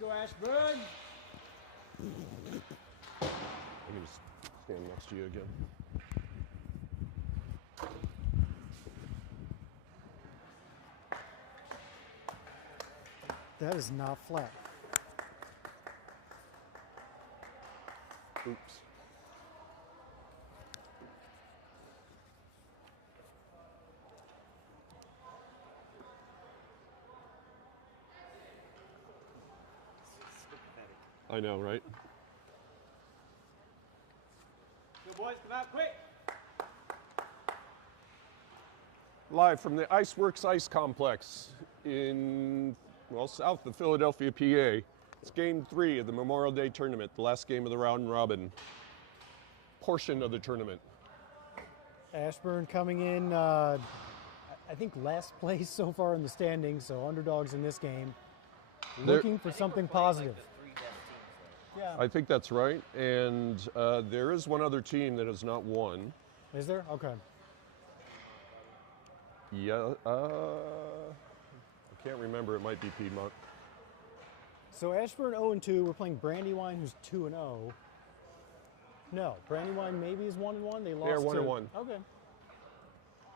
go, Ashburn. I'm going to stand next to you again. That is not flat. Oops. I know, right? Go, boys, come out quick. Live from the Iceworks Ice Complex in, well, south of Philadelphia, PA. It's game 3 of the Memorial Day tournament, the last game of the round robin portion of the tournament. Ashburn coming in, I think last place so far in the standings, so underdogs in this game. Looking for something positive. Yeah. I think that's right, and there is one other team that has not won. Is there? Okay. Yeah, I can't remember. It might be Piedmont. So Ashburn 0-2. We're playing Brandywine, who's 2-0. No, Brandywine maybe is 1-1. They lost. They're 1-1. Okay.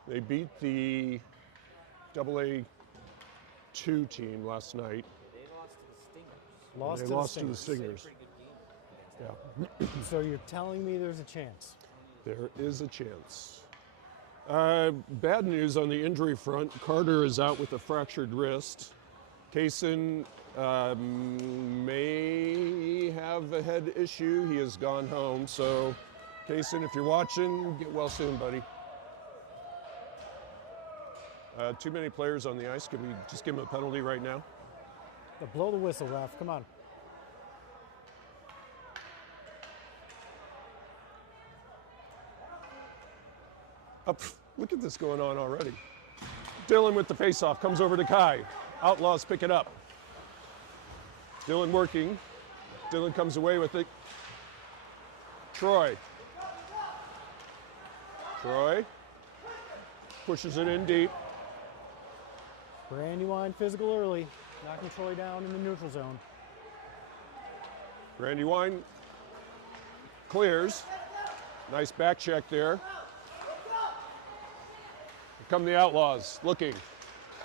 They beat the AA2 team last night. They lost to the Stingers. They lost to the Stingers. Yeah. So you're telling me there's a chance? There is a chance. Bad news on the injury front. Carter is out with a fractured wrist. Kaysen may have a head issue. He has gone home. So, Kaysen, if you're watching, get well soon, buddy. Too many players on the ice. Can we just give him a penalty right now? Blow the whistle, ref. Come on. Look at this going on already. Dylan with the faceoff comes over to Kai. Outlaws pick it up. Dylan working. Dylan comes away with it. Troy pushes it in deep. Brandywine physical early, knocking Troy down in the neutral zone. Brandywine clears. Nice back check there. Here come the Outlaws, looking.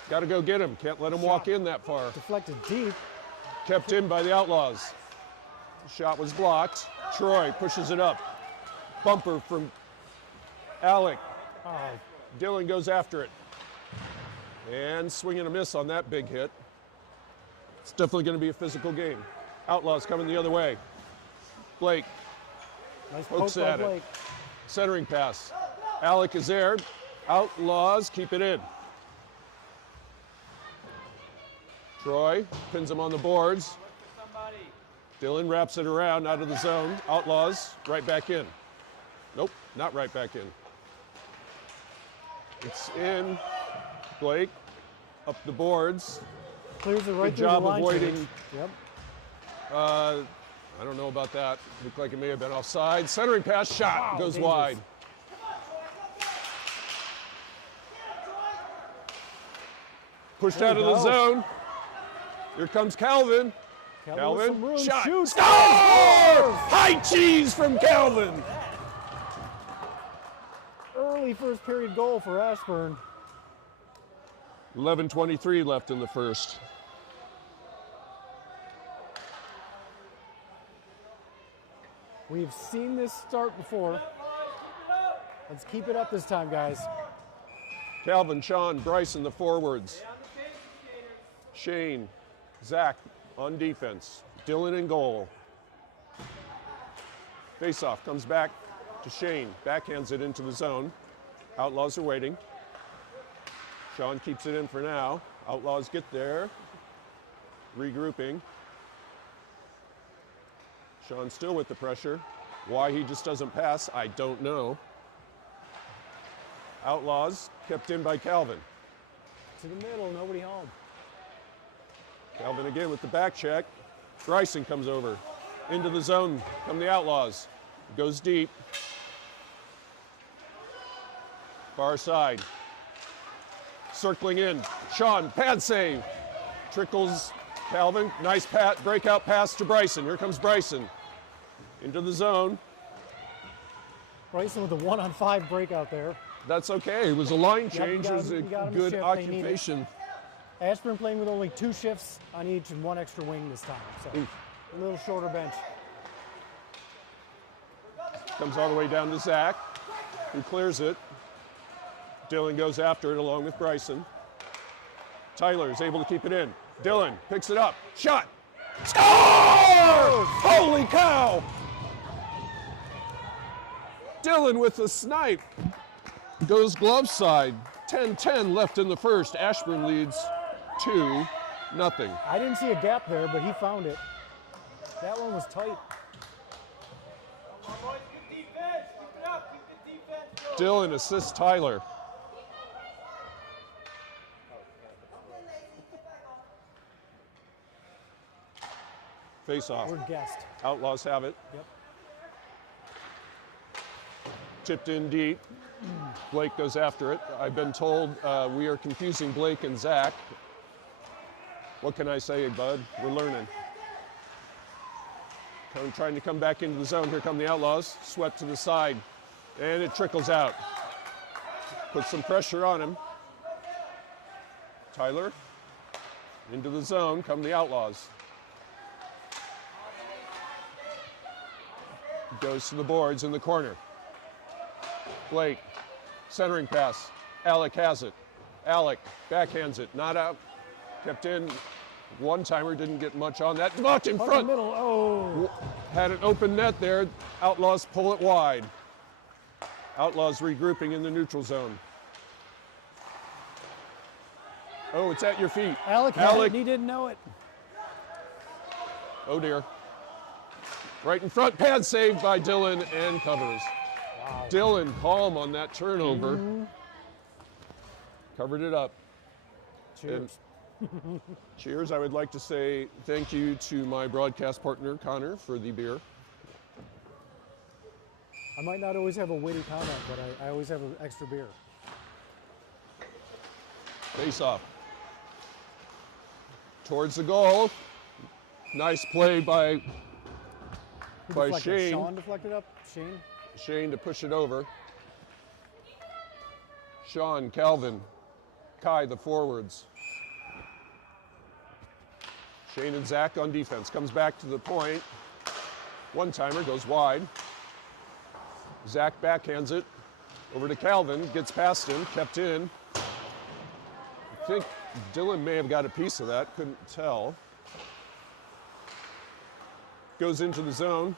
Got to go get him. Can't let him walk in that far. Deflected deep. Kept in by the Outlaws. Shot was blocked. Troy pushes it up. Bumper from Alec. Oh, Dylan goes after it. And swing and a miss on that big hit. It's definitely going to be a physical game. Outlaws coming the other way. Blake nice pokes poke by at it. Blake. Centering pass. Alec is there. Outlaws keep it in. Troy pins him on the boards. Dylan wraps it around out of the zone. Outlaws right back in. Nope, not right back in. It's in. Blake up the boards. Clears it right Good through the job line avoiding. change. Yep. I don't know about that. Looked like it may have been offside. Centering pass shot Wow, goes dangerous. wide. Pushed There out we of the go. zone. Here comes Calvin. With some Calvin, room. shot. Shoots. Score! High cheese from Calvin. Early first period goal for Ashburn. 11:23 left in the first. We've seen this start before. Let's keep it up this time, guys. Calvin, Sean, Bryson, the forwards. Shane, Zach on defense. Dylan in goal. Faceoff comes back to Shane. Backhands it into the zone. Outlaws are waiting. Sean keeps it in for now. Outlaws get there. Regrouping. Sean still with the pressure. Why he just doesn't pass, I don't know. Outlaws kept in by Calvin. To the middle, nobody home. Calvin again with the back check. Bryson comes over. Into the zone come the Outlaws. Goes deep. Far side. Circling in. Sean, pad save. Trickles Calvin, nice breakout pass to Bryson. Here comes Bryson. Into the zone. Bryson with a 1-on-5 breakout there. That's okay. It was a line change. Yep, It was a good occupation. Ashburn playing with only 2 shifts on each and 1 extra wing this time. So a little shorter bench. Comes all the way down to Zach, who clears it. Dylan goes after it along with Bryson. Tyler is able to keep it in. Dylan picks it up. Shot. Score! Holy cow! Dylan with the snipe. Goes glove side. 10-10 left in the first. Ashburn leads 2-0. I didn't see a gap there, but he found it. That one was tight. Dylan assists Tyler. Face off. We're guessed. Outlaws have it. Yep. Tipped in deep. Blake goes after it. I've been told we are confusing Blake and Zach. What can I say, bud? We're learning. Trying to come back into the zone. Here come the Outlaws. Swept to the side. And it trickles out. Put some pressure on him. Tyler. Into the zone come the Outlaws. Goes to the boards in the corner. Blake, centering pass. Alec has it. Alec backhands it. Not out. Kept in. One-timer didn't get much on that. Blocked in front. Middle. Oh. Had an open net there. Outlaws pull it wide. Outlaws regrouping in the neutral zone. Oh, it's at your feet. Alec had it, and he didn't know it. Oh, dear. Right in front. Pad saved by Dylan and covers. Wow. Dylan calm on that turnover. Covered it up. Cheers. Cheers. I would like to say thank you to my broadcast partner, Connor, for the beer. I might not always have a witty comment, but I always have an extra beer. Face off. Towards the goal. Nice play by Shane. Sean deflected up. Shane to push it over. Sean, Calvin, Kai, the forwards. Shane and Zach on defense. Comes back to the point. One-timer goes wide. Zach backhands it over to Calvin. Gets past him. Kept in. I think Dylan may have got a piece of that. Couldn't tell. Goes into the zone.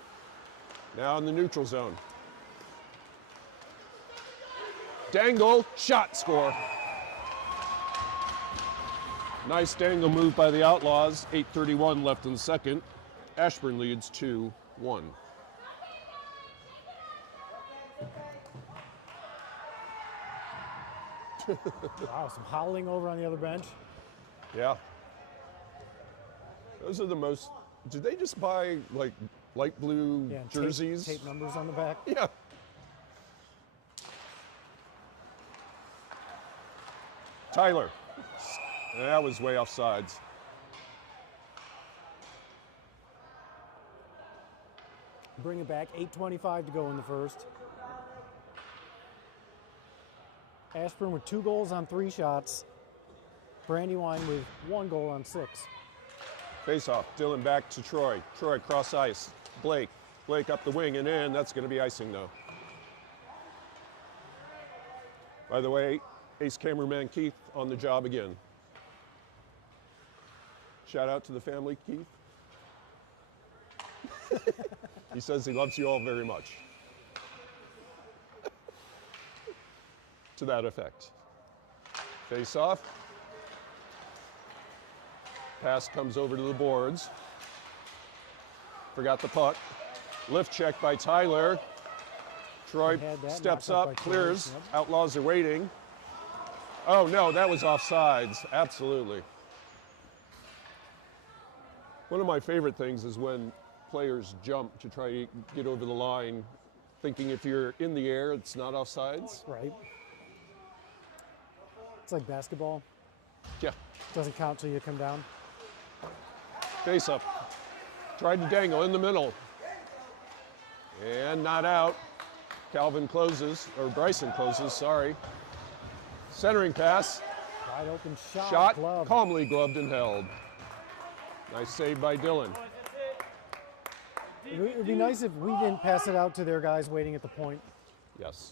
Now in the neutral zone. Dangle, shot, score. Nice dangle move by the Outlaws. 8:31 left in the second. Ashburn leads 2-1. Wow, some howling over on the other bench. Yeah. Those are the most, did they just buy like light blue jerseys? Tape numbers on the back. Yeah. Tyler. That was way off sides. Bring it back. 8:25 to go in the first. Ashburn with 2 goals on 3 shots. Brandywine with 1 goal on 6. Face off. Dylan back to Troy. Troy cross ice. Blake. Blake up the wing and in. That's going to be icing though. By the way, ace cameraman Keith on the job again. Shout out to the family, Keith. He says he loves you all very much. To that effect. Face off. Pass comes over to the boards. Forgot the puck. Lift check by Tyler. Troy steps up, clears. Yep. Outlaws are waiting. Oh no, that was offsides. Absolutely. One of my favorite things is when players jump to try to get over the line, thinking if you're in the air, it's not offsides. Right. It's like basketball. Yeah. Doesn't count till you come down. Face up. Tried to dangle in the middle. And not out. Calvin closes, or Bryson closes, sorry. Centering pass. Wide open shot. Shot, Glove. calmly gloved and held. Nice save by Dylan. It would be nice if we didn't pass it out to their guys waiting at the point. Yes.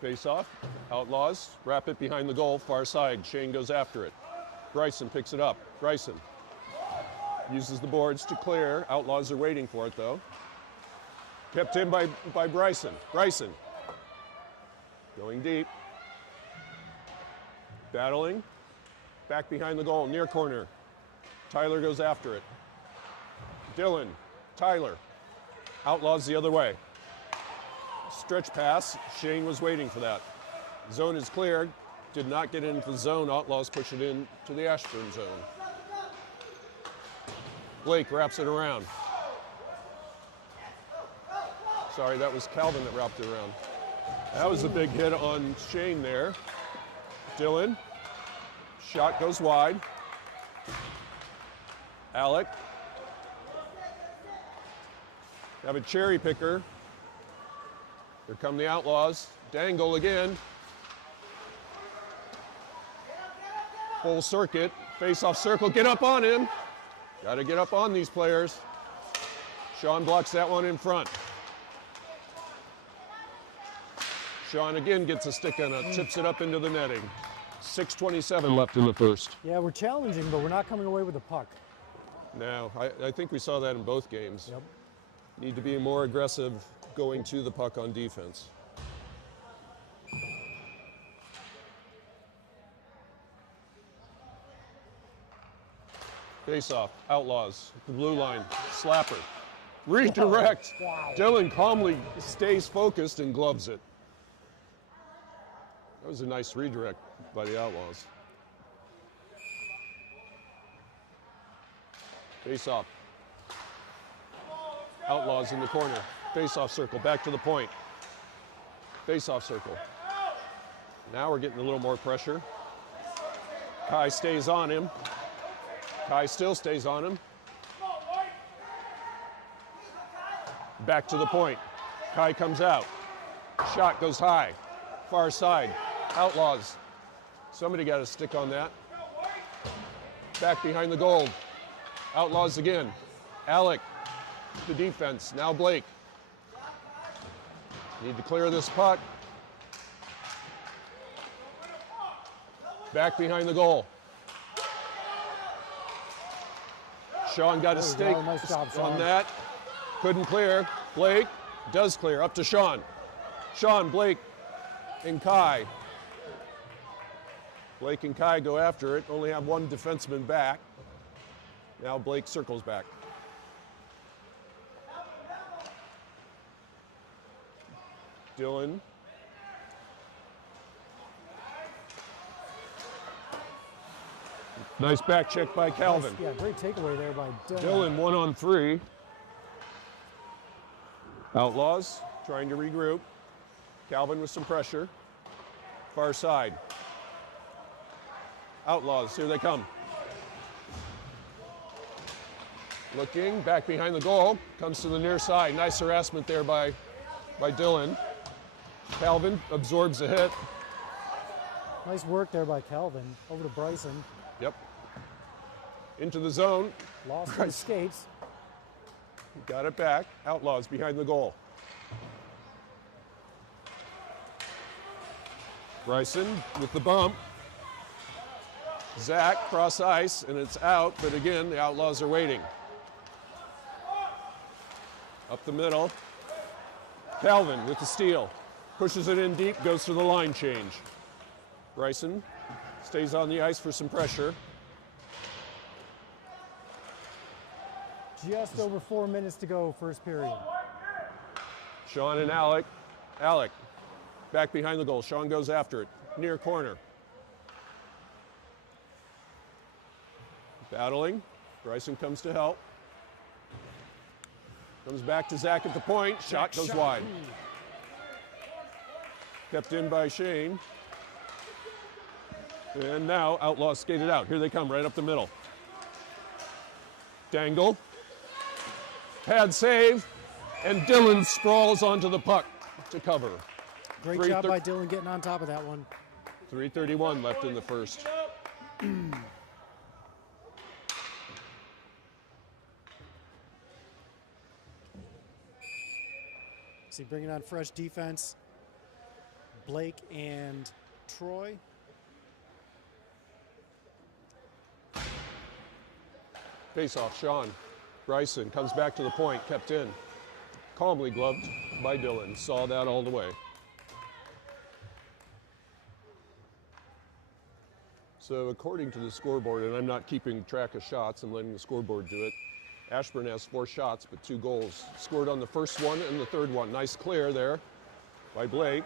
Face off, Outlaws, wrap it behind the goal, far side. Shane goes after it. Bryson picks it up. Bryson uses the boards to clear. Outlaws are waiting for it though. Kept in by Bryson. Bryson going deep. Battling. Back behind the goal, near corner. Tyler goes after it. Dylan, Tyler. Outlaws the other way. Stretch pass. Shane was waiting for that. Zone is cleared. Did not get into the zone. Outlaws push it in to the Ashburn zone. Blake wraps it around. Sorry, that was Calvin that wrapped it around. That was a big hit on Shane there. Dylan. Shot goes wide. Alec. Have a cherry picker. Here come the Outlaws. Dangle again. Full circuit. Face-off circle. Get up on him. Got to get up on these players. Sean blocks that one in front. Sean again gets a stick on it. Tips it up into the netting. 6:27 left in the first. Yeah, we're challenging, but we're not coming away with the puck. No, I think we saw that in both games. Yep. Need to be more aggressive going to the puck on defense. Face off, Outlaws, the blue line, slapper. Redirect. Wow. Dylan calmly stays focused and gloves it. That was a nice redirect by the Outlaws. Face off. Outlaws in the corner. Face-off circle, back to the point. Face-off circle. Now we're getting a little more pressure. Kai stays on him. Kai still stays on him. Back to the point. Kai comes out. Shot goes high. Far side. Outlaws. Somebody got a stick on that. Back behind the goal. Outlaws again. Alec. The defense. Now Blake. Need to clear this puck. Back behind the goal. Sean got a stake Nice job, on Sean. that. Couldn't clear. Blake does clear. Up to Sean. Sean, Blake, and Kai. Blake and Kai go after it. Only have one defenseman back. Now Blake circles back. Dylan. Nice back check by Calvin. Nice, yeah, great takeaway there by Dylan. Dylan 1-on-3. Outlaws trying to regroup. Calvin with some pressure. Far side. Outlaws, here they come. Looking, back behind the goal. Comes to the near side. Nice harassment there by Dylan. Calvin absorbs a hit. Nice work there by Calvin. Over to Bryson. Yep. Into the zone. Lost his skates. Got it back. Outlaws behind the goal. Bryson with the bump. Zach cross ice, and it's out, but again, the Outlaws are waiting. Up the middle. Calvin with the steal. Pushes it in deep, goes to the line change. Bryson stays on the ice for some pressure. Just over 4 minutes to go, first period. Sean and Alec. Alec back behind the goal. Sean goes after it. Near corner. Battling. Bryson comes to help. Comes back to Zach at the point. Shot goes wide. Kept in by Shane. And now Outlaws skated out. Here they come, right up the middle. Dangle. Pad save. And Dylan sprawls onto the puck to cover. Great job by Dylan getting on top of that one. 3:31 left in the first. See, bringing on fresh defense. Blake and Troy. Face off, Sean. Bryson comes back to the point, kept in. Calmly gloved by Dylan. Saw that all the way. So according to the scoreboard, and I'm not keeping track of shots, I'm letting the scoreboard do it. Ashburn has 4 shots, but 2 goals. Scored on the first one and the third one. Nice clear there by Blake.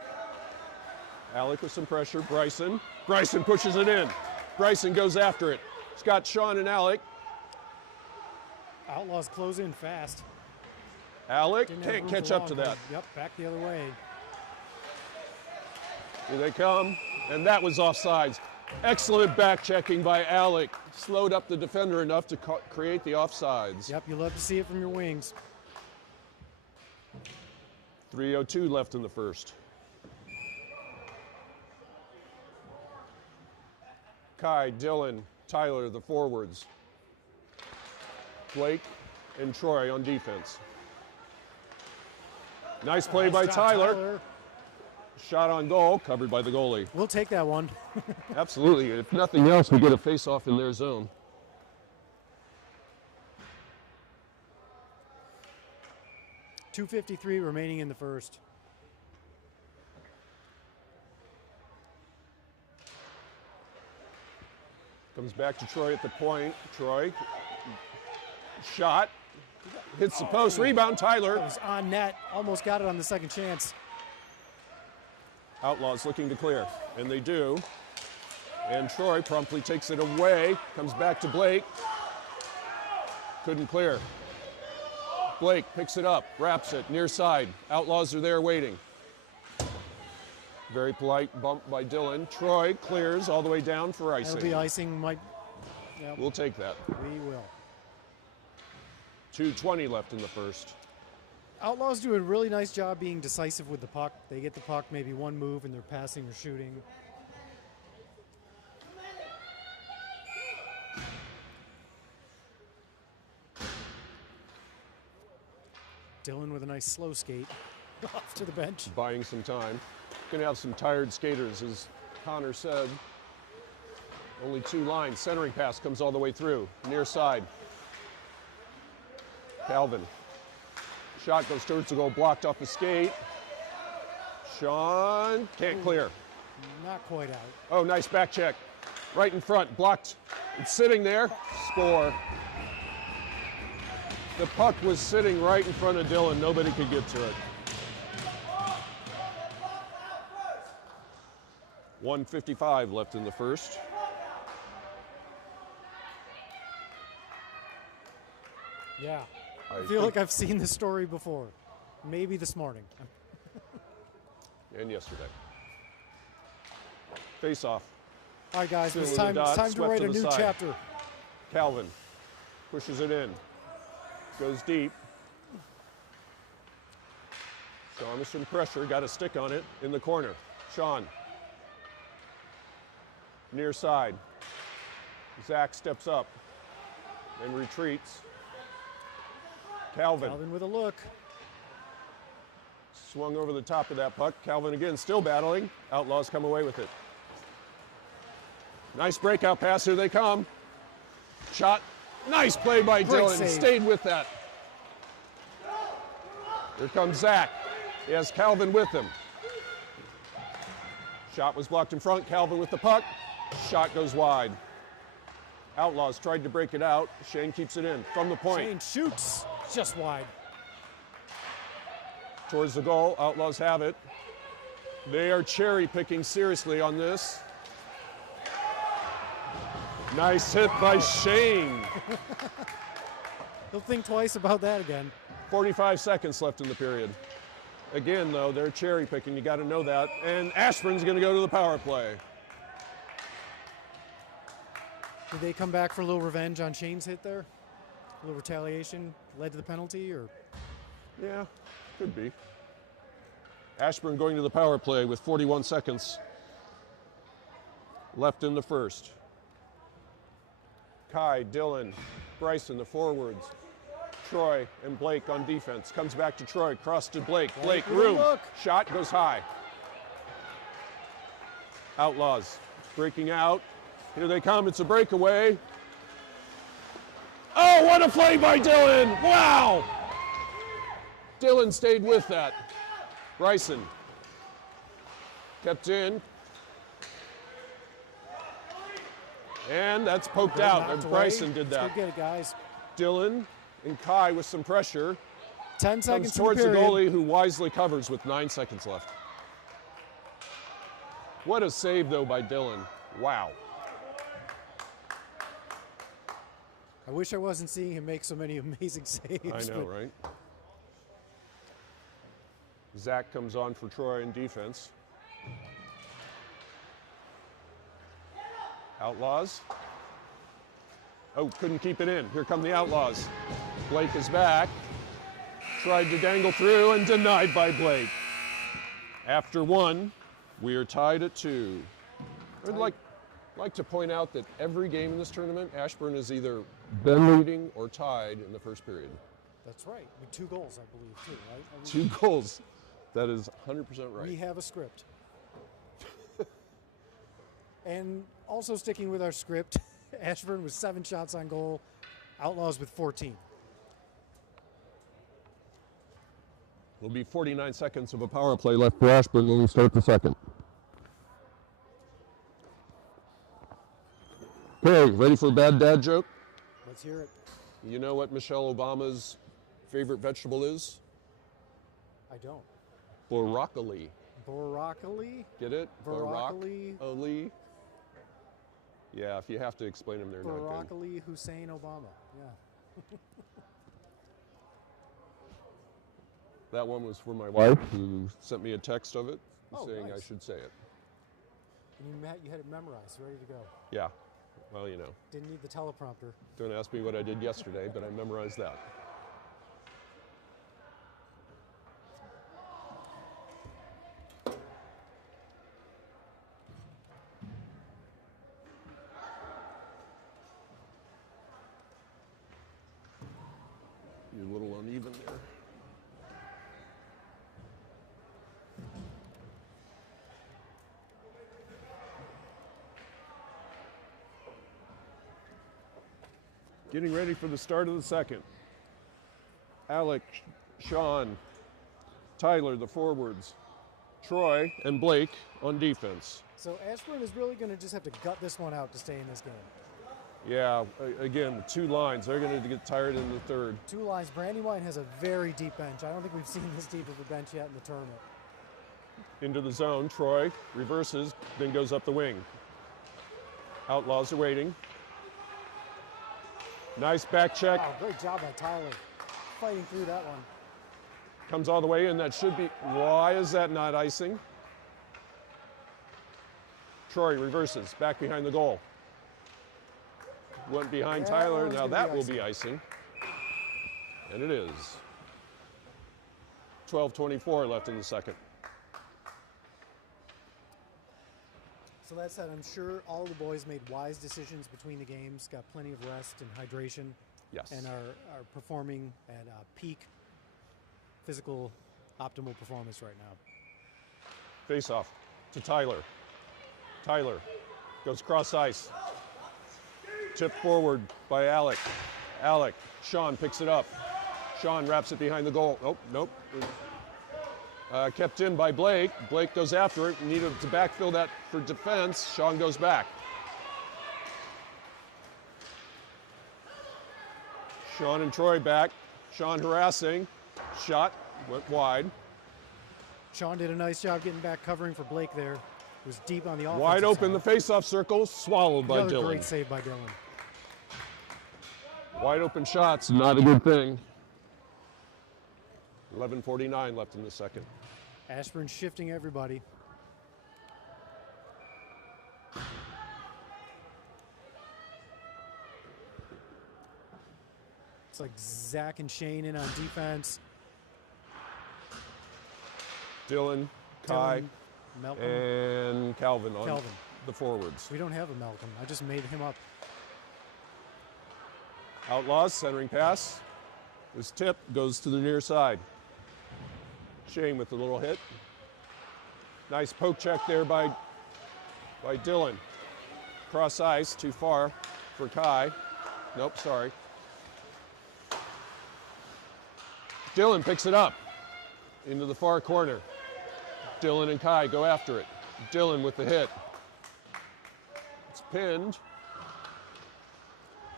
Alec with some pressure. Bryson. Bryson pushes it in. Bryson goes after it. It's got Sean and Alec. Outlaws close in fast. Alec can't catch up to that. Yep, back the other way. Here they come, and that was offsides. Excellent back checking by Alec. Slowed up the defender enough to create the offsides. Yep, you love to see it from your wings. 3:02 left in the first. Kai, Dylan, Tyler, the forwards. Blake and Troy on defense. Nice play by Tyler. Shot on goal, covered by the goalie. We'll take that one. Absolutely. If nothing else, we get a face-off in their zone. .253 remaining in the first. Comes back to Troy at the point. Troy, shot, hits the post, rebound, Tyler. It was on net, almost got it on the second chance. Outlaws looking to clear, and they do. And Troy promptly takes it away, comes back to Blake. Couldn't clear. Blake picks it up, wraps it, near side. Outlaws are there waiting. Very polite bump by Dylan. Troy clears all the way down for icing. That'll be icing, Mike. Yep. We'll take that. We will. 2:20 left in the first. Outlaws do a really nice job being decisive with the puck. They get the puck, maybe one move, and they're passing or shooting. Dylan with a nice slow skate off to the bench. Buying some time. Going to have some tired skaters, as Connor said. Only 2 lines. Centering pass comes all the way through. Near side. Calvin. Shot goes towards the goal, blocked off the skate. Sean can't clear. Not quite out. Oh, nice back check. Right in front, blocked. It's sitting there. Score. The puck was sitting right in front of Dylan. Nobody could get to it. 1:55 left in the first. Yeah. I feel like I've seen this story before. Maybe this morning. And yesterday. Face off. All right, guys, it's Still time, in the dot, it's time to swept write to a the new side. chapter. Calvin pushes it in. Goes deep. Sean with some pressure, got a stick on it in the corner. Sean. Near side. Zach steps up and retreats. Calvin with a look. swung over the top of that puck. Calvin again still battling. Outlaws come away with it. Nice breakout pass. Here they come. Shot. Nice play by Dylan. Save. Stayed with that. Here comes Zach. He has Calvin with him. Shot was blocked in front. Calvin with the puck. Shot goes wide. Outlaws tried to break it out. Shane keeps it in from the point. Shane shoots just wide. Towards the goal. Outlaws have it. They are cherry picking seriously on this. Nice hit by Shane. He'll think twice about that again. 45 seconds left in the period. Again, though, they're cherry picking. You got to know that. And Ashburn's going to go to the power play. Did they come back for a little revenge on Shane's hit there? A little retaliation led to the penalty, or? Yeah, could be. Ashburn going to the power play with 41 seconds left in the first. Kai, Dylan, Bryson, the forwards. Troy and Blake on defense. Comes back to Troy, cross to Blake. Blake, room. Shot goes high. Outlaws breaking out. Here they come. It's a breakaway. Oh, what a play by Dylan. Wow. Dylan stayed with that. Bryson kept in. And that's poked out. And Bryson did that. Let's go get it, guys. Dylan and Kai with some pressure. 10 seconds towards in the the period. goalie, who wisely covers with 9 seconds left. What a save, though, by Dylan. Wow. I wish I wasn't seeing him make so many amazing saves. I know, right? Zach comes on for Troy in defense. Outlaws. Oh, couldn't keep it in. Here come the Outlaws. Blake is back. Tried to dangle through and denied by Blake. After one, we are tied at 2. I'd like to point out that every game in this tournament, Ashburn has either been leading or tied in the first period. That's right. With 2 goals, I believe, too, right? I mean, 2 goals. That is 100% right. We have a script. And also sticking with our script, Ashburn with 7 shots on goal, Outlaws with 14. Will be 49 seconds of a power play left for Ashburn when we start the second. Okay, ready for a bad dad joke? Let's hear it. You know what Michelle Obama's favorite vegetable is? I don't. Broccoli. Broccoli? Get it? Broccoli. Broccoli. Yeah, if you have to explain them, they're not good. Broccoli Hussein Obama. Yeah. That one was for my wife, who sent me a text of it saying nice. I should say it. And you had it memorized, ready to go. Yeah. Well, you know. Didn't need the teleprompter. Don't ask me what I did yesterday, but I memorized that. You're a little uneven there. Getting ready for the start of the second. Alec, Sean, Tyler, the forwards, Troy, and Blake on defense. So Ashburn is really going to just have to gut this one out to stay in this game. Yeah, again, 2 lines. They're going to get tired in the third. 2 lines. Brandywine has a very deep bench. I don't think we've seen this deep of a bench yet in the tournament. Into the zone, Troy reverses, then goes up the wing. Outlaws are waiting. Nice back check. Oh, great job by Tyler. Fighting through that one. Comes all the way in. That should be. Why is that not icing? Troy reverses, back behind the goal. Went behind Tyler. Now that will be icing. And it is. 12:24 left in the second. So that said, I'm sure all the boys made wise decisions between the games, got plenty of rest and hydration, Yes. and are performing at peak physical, optimal performance right now. Face off to Tyler. Tyler goes cross ice. Tipped forward by Alec. Alec, Sean picks it up. Sean wraps it behind the goal. Oh, nope. Kept in by Blake. Blake goes after it. Needed to backfill that for defense. Sean goes back. Sean and Troy back. Sean harassing. Shot. Went wide. Sean did a nice job getting back covering for Blake there. It was deep on the offensive Wide open side. the face-off circle. Swallowed by Another Dylan. great save by Dylan. Wide open shots. Not a good thing. 11:49 left in the second. Ashburn shifting everybody. It's like Zach and Shane in on defense. Dylan, Kai, Malcolm, and Calvin on Calvin. the forwards. We don't have a Malcolm. I just made him up. Outlaws, centering pass. This tip goes to the near side. Shane with a little hit. Nice poke check there by Dylan. Cross ice, too far for Kai. Nope, sorry. Dylan picks it up into the far corner. Dylan and Kai go after it. Dylan with the hit. It's pinned.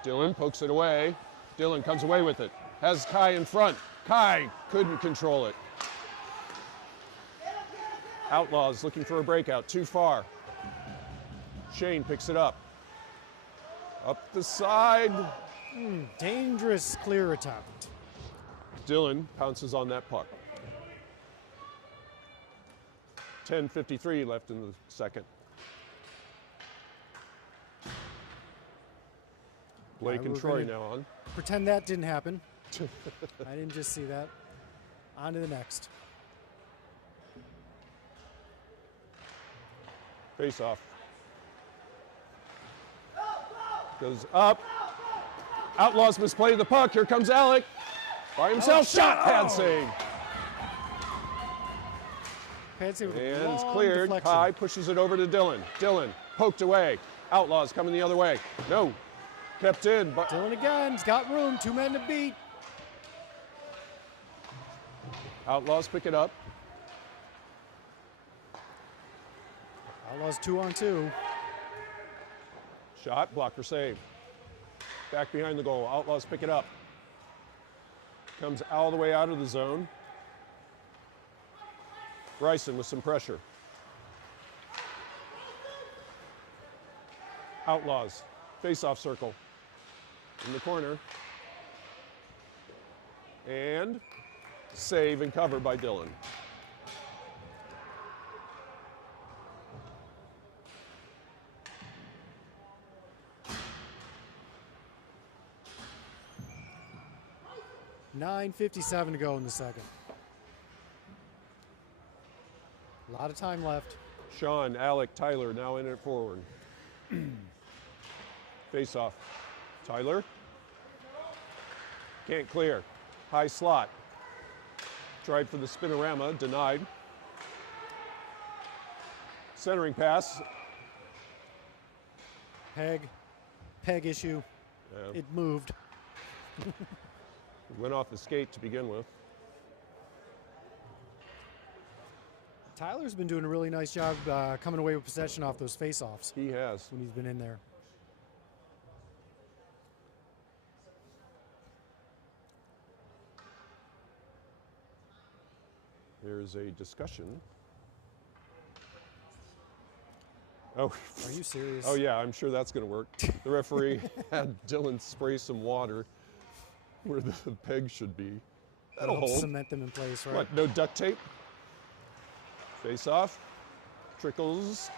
Dylan pokes it away. Dylan comes away with it. Has Kai in front. Kai couldn't control it. Outlaws looking for a breakout. Too far. Shane picks it up. Up the side. Dangerous clear attempt. Dylan pounces on that puck. 10:53 left in the second. Blake and Troy now on. Pretend that didn't happen. I didn't just see that. On to the next. Face off. Goes up. Outlaws misplay the puck. Here comes Alec. By himself. Shot. Pad save. Pad save with a And it's long cleared. deflection. Kai pushes it over to Dylan. Dylan poked away. Outlaws coming the other way. No. Kept in. But Dylan again. He's got room. 2 men to beat. Outlaws pick it up. Outlaws 2-on-2. Shot. Blocker save. Back behind the goal. Outlaws pick it up. Comes all the way out of the zone. Bryson with some pressure. Outlaws. Face-off circle. In the corner. And save and cover by Dylan. $9:57 to go in the second. A lot of time left. Sean, Alec, Tyler now in it forward. Face off. Tyler. Can't clear. High slot. Tried for the spinorama, denied. Centering pass. Peg issue. Yeah, It moved. went off the skate to begin with. Tyler's been doing a really nice job coming away with possession off those face-offs He has. when he's been in there. There's a discussion. Oh, Are you serious? oh yeah, I'm sure that's going to work. The referee had Dylan spray some water where the peg should be. That'll Help hold. cement them in place, right? What, no duct tape? Face off. Trickles.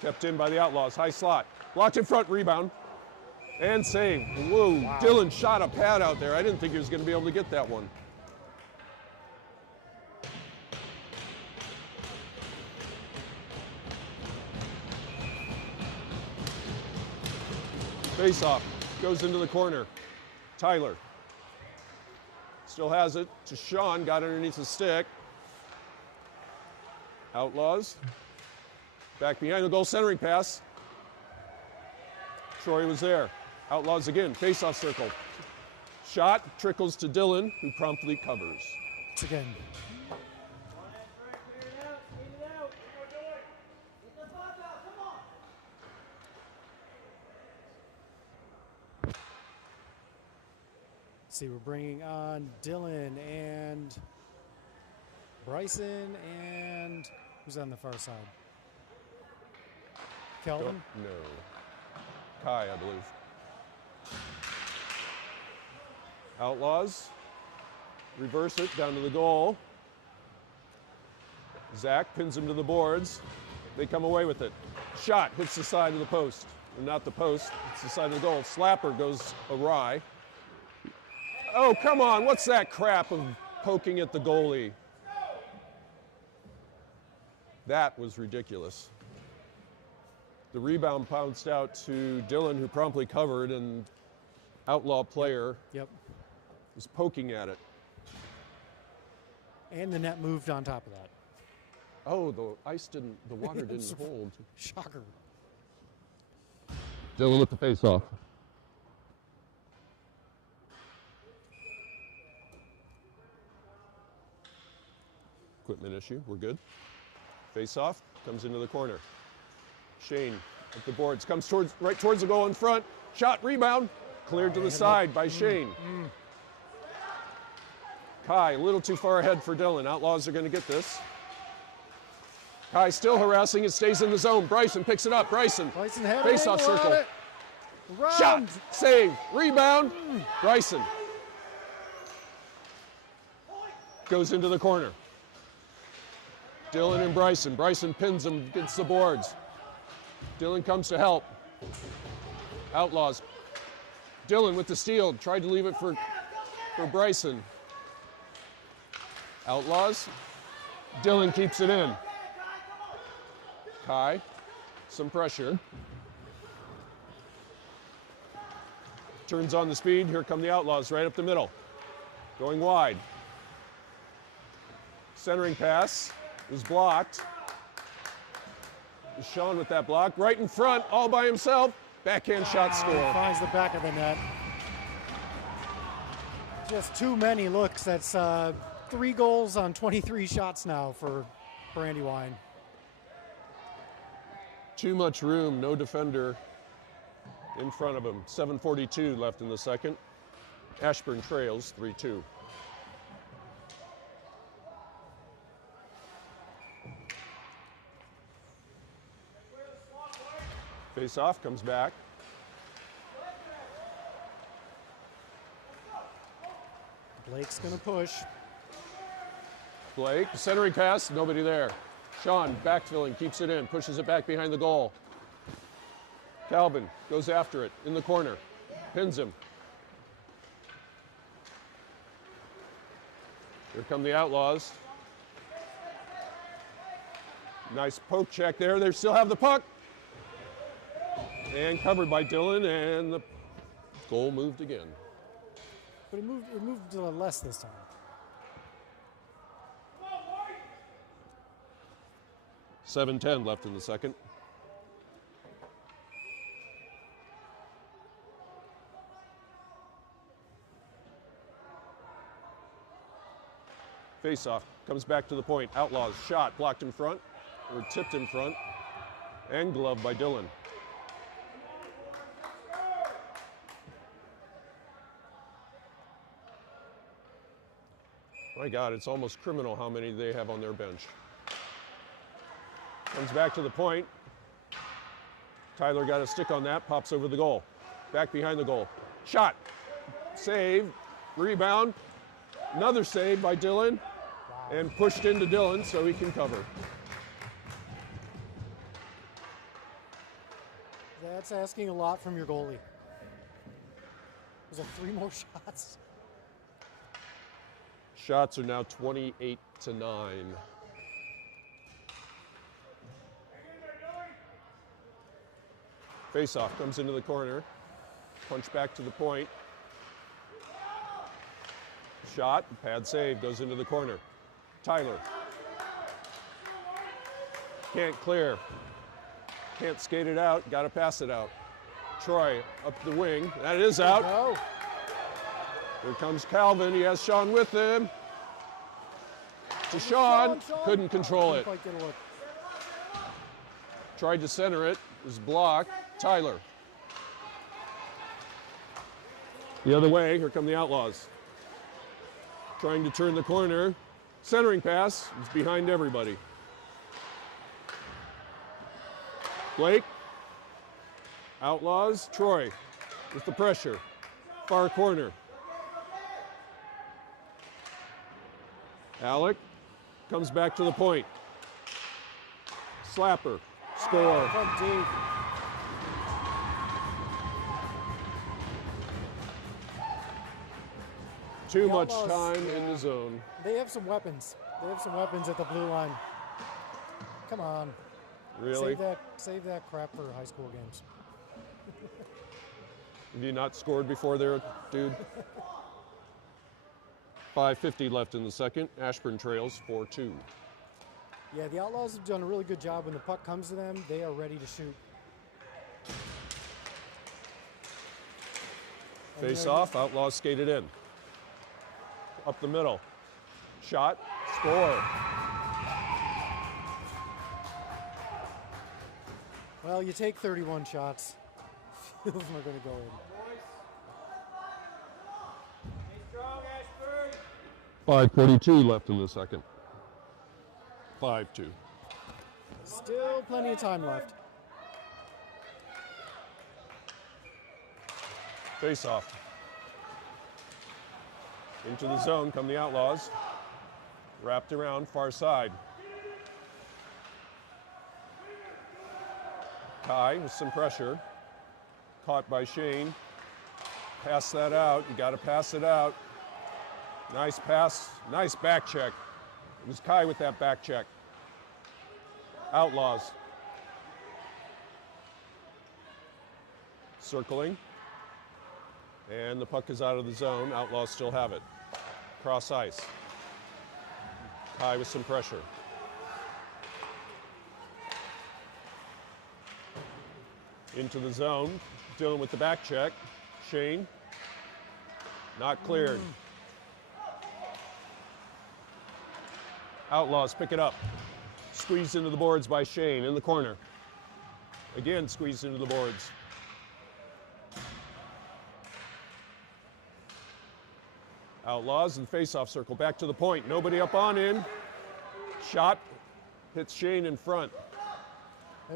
Kept in by the Outlaws. High slot. Blocked in front. Rebound. And save. Whoa. Wow. Dylan shot a pad out there. I didn't think he was going to be able to get that one. Face off. Goes into the corner. Tyler. Still has it to Sean. Got underneath the stick. Outlaws. Back behind the goal, centering pass. Troy was there. Outlaws again, face-off circle. Shot, trickles to Dylan, who promptly covers. It's again. See, we're bringing on Dylan and Bryson and who's on the far side? Kelvin? No. Kai, I believe. Outlaws. Reverse it down to the goal. Zach pins him to the boards. They come away with it. Shot hits the side of the post. Or not the post, it's the side of the goal. Slapper goes awry. Oh, come on, what's that crap of poking at the goalie? That was ridiculous. The rebound bounced out to Dylan, who promptly covered, and Outlaw player was poking at it. And the net moved on top of that. Oh, the water didn't hold. Shocker. Dylan with the face-off. Equipment issue, we're good. Face-off, comes into the corner. Shane at the boards, comes right towards the goal in front. Shot, rebound, cleared to the side by Shane. Kai, a little too far ahead for Dylan. Outlaws are going to get this. Kai still harassing, it stays in the zone. Bryson picks it up. Bryson face-off circle. Shot, save, rebound. Bryson goes into the corner. Dylan and Bryson. Bryson pins him against the boards. Dylan comes to help. Outlaws. Dylan with the steal. Tried to leave it for Bryson. Outlaws. Dylan keeps it in. Kai. Some pressure. Turns on the speed. Here come the Outlaws right up the middle. Going wide. Centering pass is blocked. Sean with that block. Right in front, all by himself. Backhand shot score. Finds the back of the net. Just too many looks. That's 3 goals on 23 shots now for Brandywine. Too much room, no defender in front of him. 7:42 left in the second. Ashburn trails 3-2. Face off, comes back. Blake's gonna push. Blake, centering pass, nobody there. Sean, backfilling, keeps it in, pushes it back behind the goal. Calvin goes after it in the corner, pins him. Here come the Outlaws. Nice poke check there. They still have the puck. And covered by Dylan, and the goal moved again. But it moved to the less this time. $7:10 left in the second. Face-off, comes back to the point. Outlaws, shot, blocked in front, or tipped in front, and gloved by Dylan. My God, it's almost criminal how many they have on their bench. Comes back to the point. Tyler got a stick on that, pops over the goal. Back behind the goal. Shot, save, rebound, another save by Dylan, and pushed into Dylan so he can cover. That's asking a lot from your goalie. Was it 3 more shots? Shots are now 28-9. Face-off comes into the corner. Punch back to the point. Shot, pad save, goes into the corner. Tyler. Can't clear. Can't skate it out, gotta pass it out. Troy up the wing, that is out. Here comes Calvin, he has Sean with him. To Sean, couldn't control it. Tried to center it, was blocked. Tyler. The other way, here come the Outlaws. Trying to turn the corner. Centering pass is behind everybody. Blake. Outlaws. Troy with the pressure. Far corner. Alec comes back to the point. Slapper. Score. From deep. Too The much Outlaws, time in the zone. They have some weapons. They have some weapons at the blue line. Come on. Really? Save that crap for high school games. Have you not scored before there, dude? 5:50 left in the second. Ashburn trails 4-2. Yeah, the Outlaws have done a really good job. When the puck comes to them, they are ready to shoot. And Face off. Outlaws skated in. Up the middle. Shot. Score. Well, you take 31 shots. Few of them are going to go in. Stay strong, Ashburn. 5:42 left in the second. 5-2. Still plenty of time left. Face off. Into the zone come the Outlaws. Wrapped around far side. Kai with some pressure. Caught by Shane. Pass that out. You got to pass it out. Nice pass. Nice back check. It was Kai with that back check. Outlaws. Circling. And the puck is out of the zone. Outlaws still have it. Cross ice. Kai with some pressure. Into the zone. Dylan with the back check. Shane. Not cleared. Outlaws pick it up. Squeezed into the boards by Shane in the corner. Again squeezed into the boards. Outlaws in the face-off circle. Back to the point. Nobody up on in. Shot. Hits Shane in front.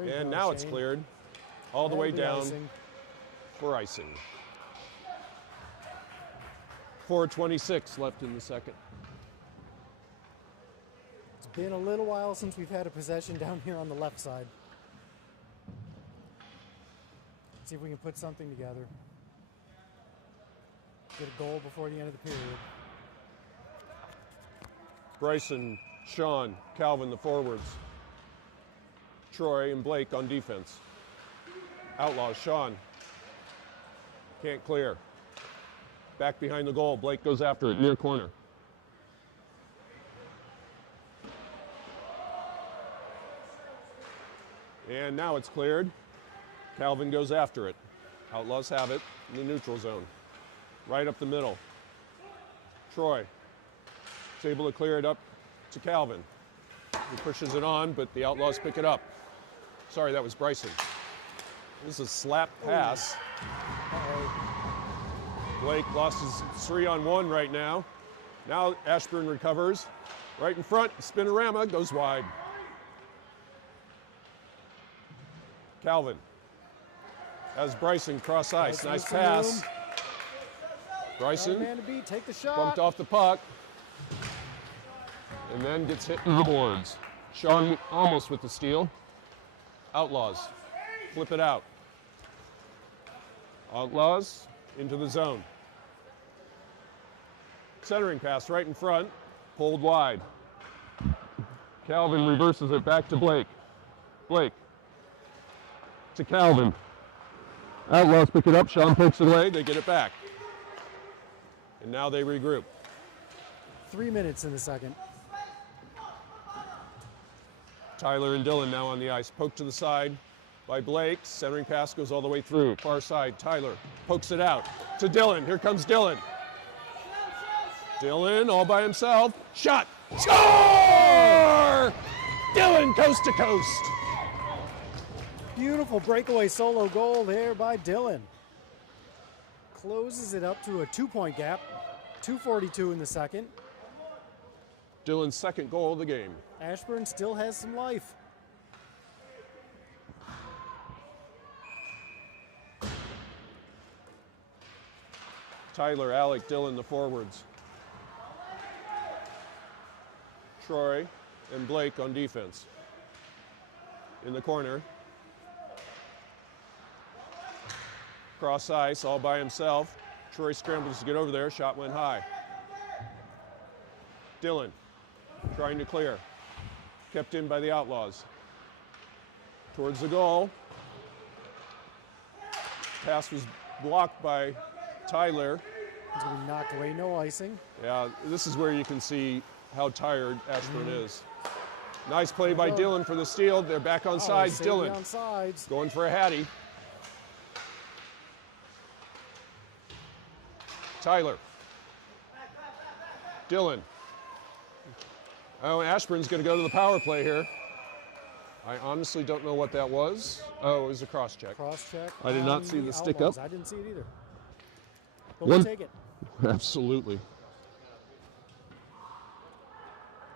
And now it's cleared. All the way down for icing. 4:26 left in the second. It's been a little while since we've had a possession down here on the left side. See if we can put something together. Get a goal before the end of the period. Bryson, Sean, Calvin, the forwards. Troy and Blake on defense. Outlaws, Sean. Can't clear. Back behind the goal. Blake goes after it, near corner. And now it's cleared. Calvin goes after it. Outlaws have it in the neutral zone. Right up the middle. Troy is able to clear it up to Calvin. He pushes it on, but the Outlaws pick it up. Sorry, that was Bryson. This is a slap pass. Blake lost his 3-on-1 right now. Now Ashburn recovers. Right in front, spinorama goes wide. Calvin has Bryson cross ice. Nice pass. Bryson Man to beat, take the shot. bumped off the puck and then gets hit in the boards. Sean almost with the steal. Outlaws flip it out. Outlaws into the zone. Centering pass right in front, pulled wide. Calvin reverses it back to Blake. Blake to Calvin. Outlaws pick it up, Sean pokes it away, they get it back. And now they regroup. 3 minutes in the second. Tyler and Dylan now on the ice. Poke to the side by Blake. Centering pass goes all the way through. Far side, Tyler pokes it out to Dylan. Here comes Dylan. Dylan all by himself. Shot. Score! Dylan coast to coast. Beautiful breakaway solo goal there by Dylan. Closes it up to a 2-point gap. 2:42 in the second. Dylan's second goal of the game. Ashburn still has some life. Tyler, Alec, Dylan, the forwards. Troy and Blake on defense. In the corner. Cross ice, all by himself. Troy scrambles to get over there. Shot went high. Dillon trying to clear. Kept in by the Outlaws. Towards the goal. Pass was blocked by Tyler. He's going to be knocked away, no icing. Yeah, this is where you can see how tired Ashburn is. Nice play by Dillon for the steal. They're back on sides. Dillon on sides. going for a Hattie. Tyler. Dillon. Oh, Ashburn's going to go to the power play here. I honestly don't know what that was. Oh, it was a cross check. Cross check. I did not see the stick Outlaws. up. I didn't see it either. But we'll take it. Absolutely.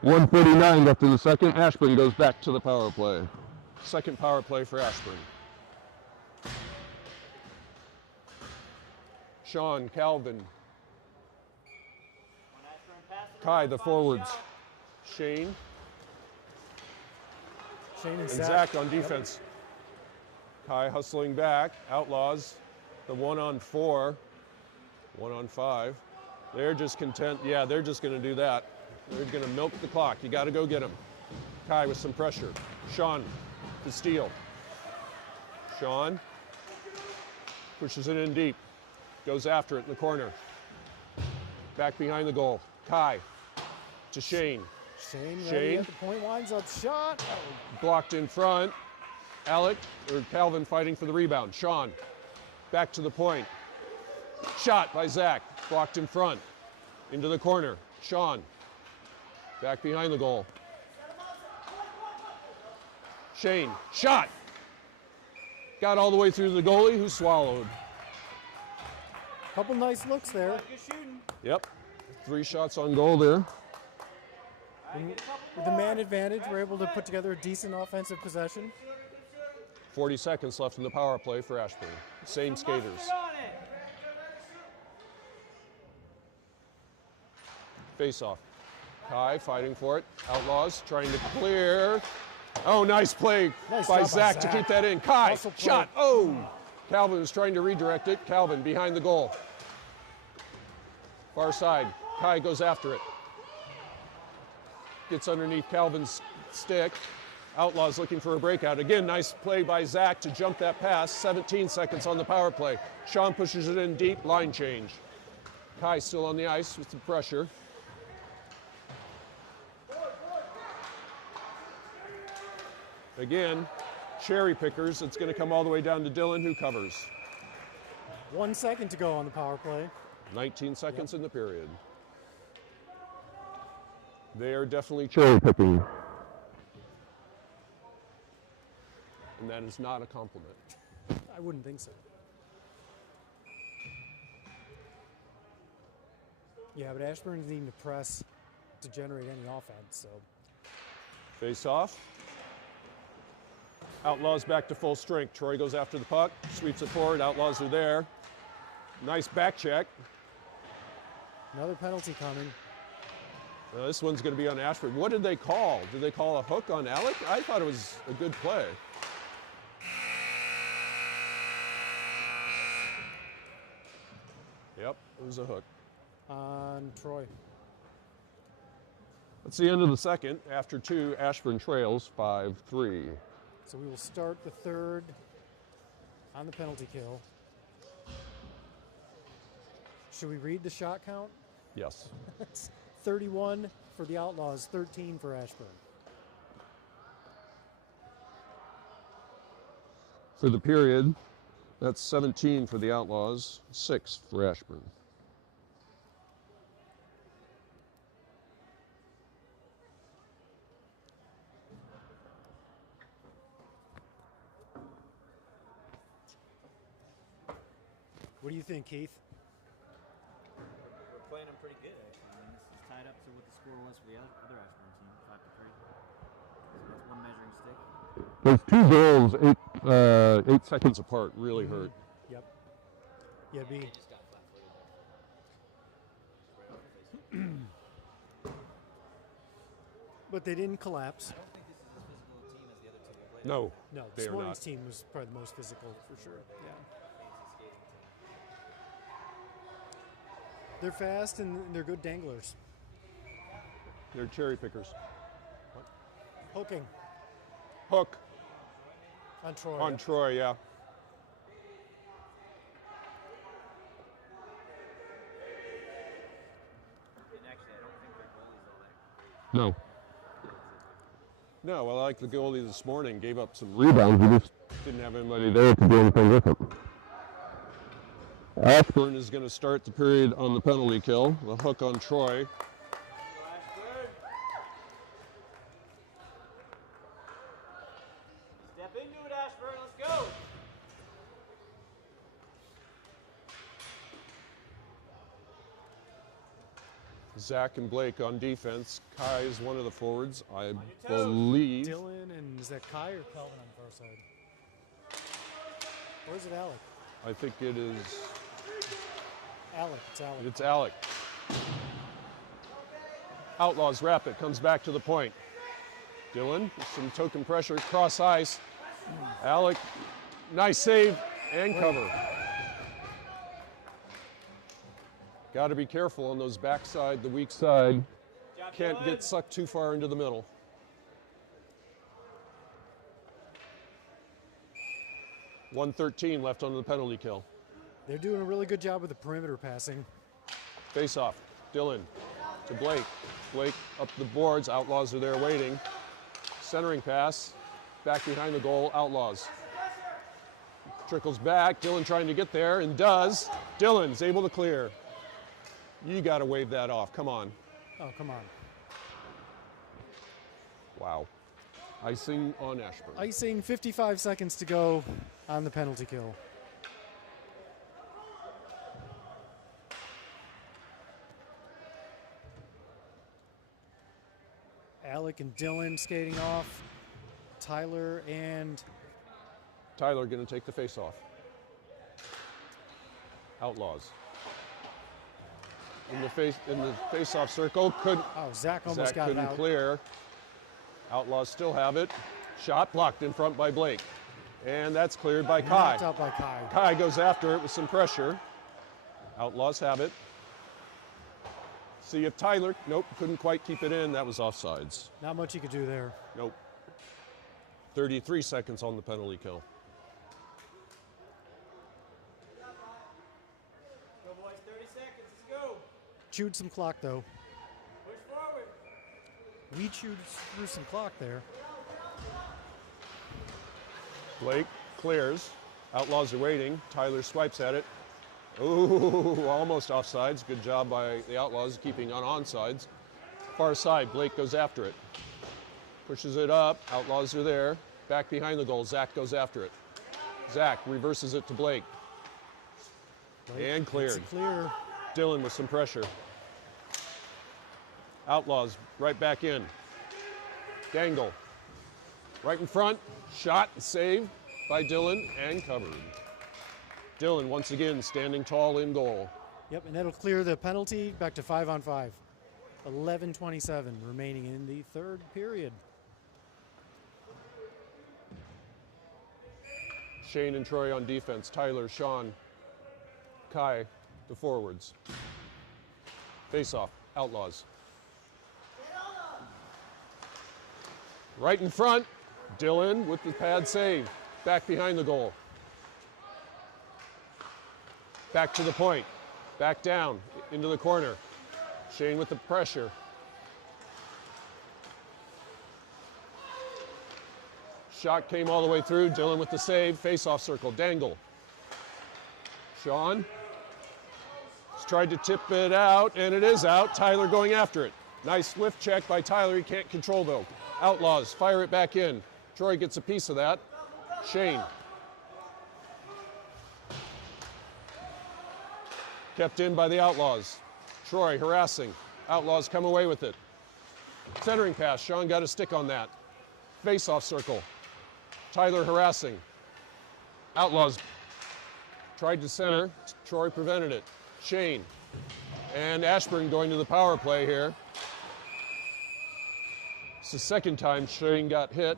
1:49 left in the second. Ashburn goes back to the power play. Second power play for Ashburn. Sean, Calvin. Kai, the forwards. Shane. Shane and Zach on defense. Kai hustling back. Outlaws. The 1-on-4. 1-on-5. They're just content. Yeah, they're just going to do that. They're going to milk the clock. You got to go get them. Kai with some pressure. Sean to steal. Sean pushes it in deep. Goes after it in the corner. Back behind the goal. Kai to Shane. Shane ready at the point, winds up shot. Blocked in front. Calvin fighting for the rebound. Sean back to the point. Shot by Zach. Blocked in front. Into the corner. Sean back behind the goal. Shane shot. Got all the way through the goalie who swallowed. Couple nice looks there. Good shooting. Yep. 3 shots on goal there. With the man advantage, we're able to put together a decent offensive possession. 40 seconds left in the power play for Ashburn. Same skaters. Face off. Kai fighting for it. Outlaws trying to clear. Oh, nice play by Zach to keep that in. Kai, shot. Oh! Calvin was trying to redirect it. Calvin behind the goal. Far side. Kai goes after it. Gets underneath Calvin's stick. Outlaws looking for a breakout. Again, nice play by Zach to jump that pass. 17 seconds on the power play. Sean pushes it in deep. Line change. Kai still on the ice with the pressure. Again, cherry pickers. It's going to come all the way down to Dillon, who covers. 1 second to go on the power play. 19 seconds in the period. They are definitely cherry picking. And that is not a compliment. I wouldn't think so. Yeah, but Ashburn's needing to press to generate any offense, so. Face off. Outlaws back to full strength. Troy goes after the puck, sweeps it forward. Outlaws are there. Nice back check. Another penalty coming. This one's going to be on Ashburn. What did they call? Did they call a hook on Alec? I thought it was a good play. Yep, it was a hook. On Troy. That's the end of the second. After 2, Ashburn trails 5-3. So we will start the third on the penalty kill. Should we read the shot count? Yes. It's 31 for the Outlaws, 13 for Ashburn. For the period, that's 17 for the Outlaws, 6 for Ashburn. What do you think, Keith? We're playing them pretty good, actually. I mean, this is tied up to what the score was for the other Ashburn team, 5-3. So that's one measuring stick. Those 2 goals, 8 seconds apart, really hurt. Yep. Yeah, They just got flat-footed there. Right off the face. But they didn't collapse. I don't think this is as physical a team as the other two we played. No. No, They this are morning's not. team was probably the most physical for sure. Yeah. Fancy skating team. They're fast and they're good danglers. They're cherry pickers. Hooking Hook on Troy. on Troy, yeah. And actually, I don't think their goalie's all that No. No, well, I like the goalie this morning, gave up some rebounds. We just didn't have anybody there to do anything with it. Ashburn is going to start the period on the penalty kill. The hook on Troy. Step into it, Ashburn. Let's go. Zach and Blake on defense. Kai is one of the forwards, I your toes. believe. Dylan and is that Kai or Kelvin on the far side? Or is it Alec? I think it is. Alec. It's Alec. It's Alec. Outlaws wrap it. Comes back to the point. Dylan, some token pressure, cross ice. Alec, nice save and cover. Got to be careful on those backside, the weak side. Can't get sucked too far into the middle. .113 left on the penalty kill. They're doing a really good job with the perimeter passing. Face off. Dylan to Blake. Blake up the boards. Outlaws are there waiting. Centering pass. Back behind the goal. Outlaws. Trickles back. Dylan trying to get there and does. Dylan's able to clear. You got to wave that off. Come on. Oh, come on. Wow. Icing on Ashburn. Icing, 55 seconds to go on the penalty kill. Alec and Dylan skating off. Tyler and Tyler going to take the face off. Outlaws. In the face-off circle, oh, Zach almost Zach got it couldn't out. clear. Outlaws still have it. Shot blocked in front by Blake. And that's cleared by Kai. Knocked out by Kai. Kai goes after it with some pressure. Outlaws have it. See if Tyler, nope, couldn't quite keep it in. That was offsides. Not much you could do there. Nope. 33 seconds on the penalty kill. Go, boys. 30 seconds. Let's go. Chewed some clock though. Push forward. We chewed through some clock there. Blake clears. Outlaws are waiting. Tyler swipes at it. Ooh, almost offsides. Good job by the Outlaws keeping on onsides. Far side, Blake goes after it. Pushes it up. Outlaws are there. Back behind the goal. Zach goes after it. Zach reverses it to Blake. And cleared. It's clear. Dylan with some pressure. Outlaws right back in. Dangle. Right in front. Shot and save by Dylan and covered. Dylan once again standing tall in goal. Yep, and that'll clear the penalty back to 5-on-5. 11:27 remaining in the third period. Shane and Troy on defense. Tyler, Sean, Kai, the forwards. Face off. Outlaws. Right in front. Dylan with the pad save. Back behind the goal. Back to the point. Back down into the corner. Shane with the pressure. Shot came all the way through. Dylan with the save. Face-off circle. Dangle. Sean has tried to tip it out, and it is out. Tyler going after it. Nice swift check by Tyler. He can't control, though. Outlaws fire it back in. Troy gets a piece of that. Shane. Kept in by the Outlaws. Troy harassing. Outlaws come away with it. Centering pass. Sean got a stick on that. Face-off circle. Tyler harassing. Outlaws tried to center. Troy prevented it. Shane. And Ashburn going to the power play here. the second time Shane got hit.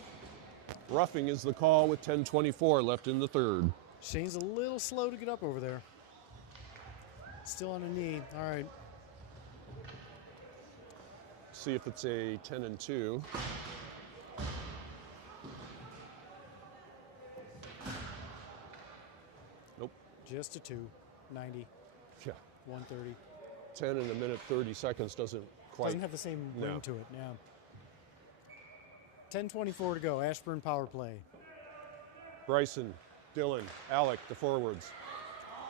Roughing is the call with 10:24 left in the third. Shane's a little slow to get up over there. Still on a knee. All right. See if it's a 10-2. Nope. Just a 2. 90. Yeah. 130. 10 in a minute 30 seconds doesn't quite. Doesn't have the same ring No. to it. Yeah. 10:24 to go. Ashburn power play. Bryson, Dylan, Alec, the forwards.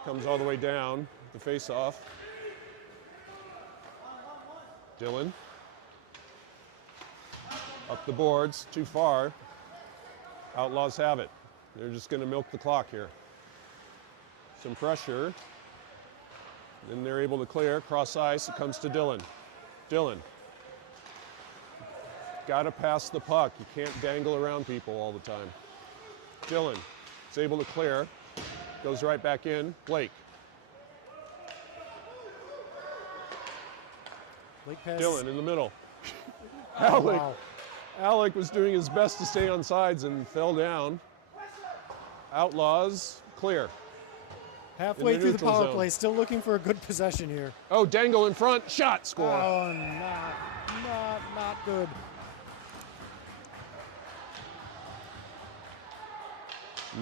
Comes all the way down, the face-off. Dylan. Up the boards, too far. Outlaws have it. They're just going to milk the clock here. Some pressure. Then they're able to clear, cross ice, it comes to Dylan. Dylan. Got to pass the puck. You can't dangle around people all the time. Dylan is able to clear. Goes right back in. Blake. Blake pass. Dylan in the middle. Alec. Wow. Alec was doing his best to stay on sides and fell down. Outlaws clear. Halfway in the through the neutral power zone. play, still looking for a good possession here. Oh, Dangle in front. Shot. Score. Oh, not good.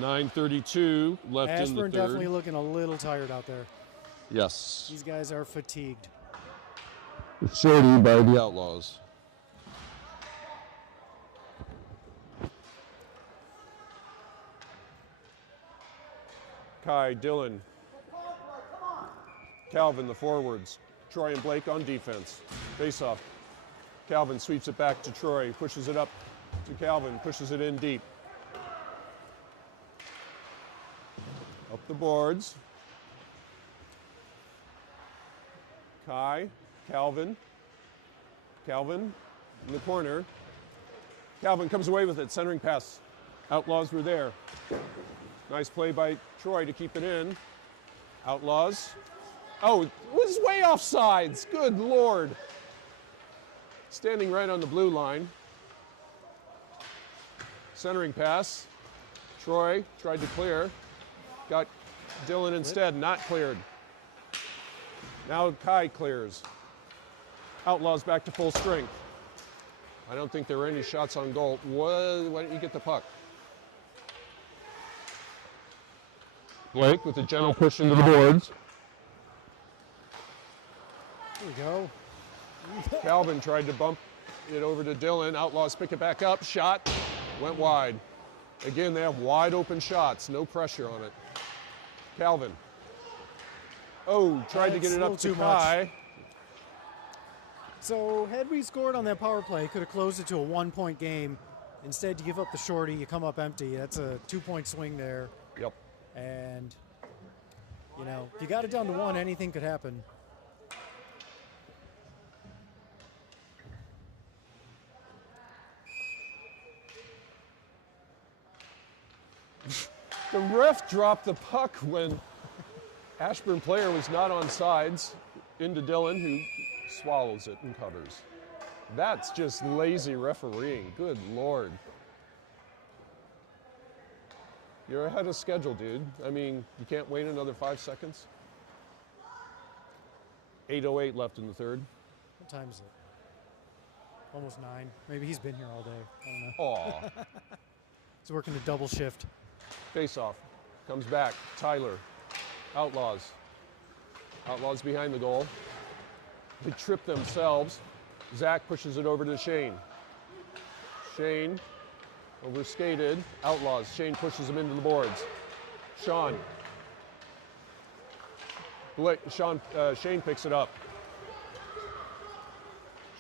.932 left in the Ashburn third. definitely looking a little tired out there. Yes. These guys are fatigued. Shorty by the Outlaws. Kai, Dylan, Calvin, the forwards. Troy and Blake on defense. Face off. Calvin sweeps it back to Troy, pushes it up to Calvin, pushes it in deep. Up the boards. Kai, Calvin. Calvin in the corner. Calvin comes away with it, centering pass. Outlaws were there. Nice play by Troy to keep it in. Outlaws. Oh, it was way off sides. Good Lord. Standing right on the blue line. Centering pass. Troy tried to clear. Got Dylan instead, not cleared. Now Kai clears. Outlaws back to full strength. I don't think there were any shots on goal. Why don't you get the puck? Blake with a gentle push into the boards. There we go. Calvin tried to bump it over to Dylan. Outlaws pick it back up. Shot. Went wide. Again, they have wide open shots. No pressure on it. Calvin. Oh, tried to get it up to Kai. So had we scored on that power play, could have closed it to a 1-point game. Instead, you give up the shorty, you come up empty. That's a 2-point swing there. Yep. And, you know, if you got it down to 1, anything could happen. The ref dropped the puck when Ashburn player was not on sides into Dylan, who swallows it and covers. That's just lazy refereeing. Good Lord. You're ahead of schedule, dude. I mean, you can't wait another 5 seconds. 8:08 left in the third. What time is it? Almost 9. Maybe he's been here all day. I don't know. Aw. He's working a double shift. Face off. Comes back. Tyler. Outlaws. Outlaws behind the goal. They trip themselves. Zach pushes it over to Shane. Shane over skated. Outlaws. Shane pushes him into the boards. Sean. Shane picks it up.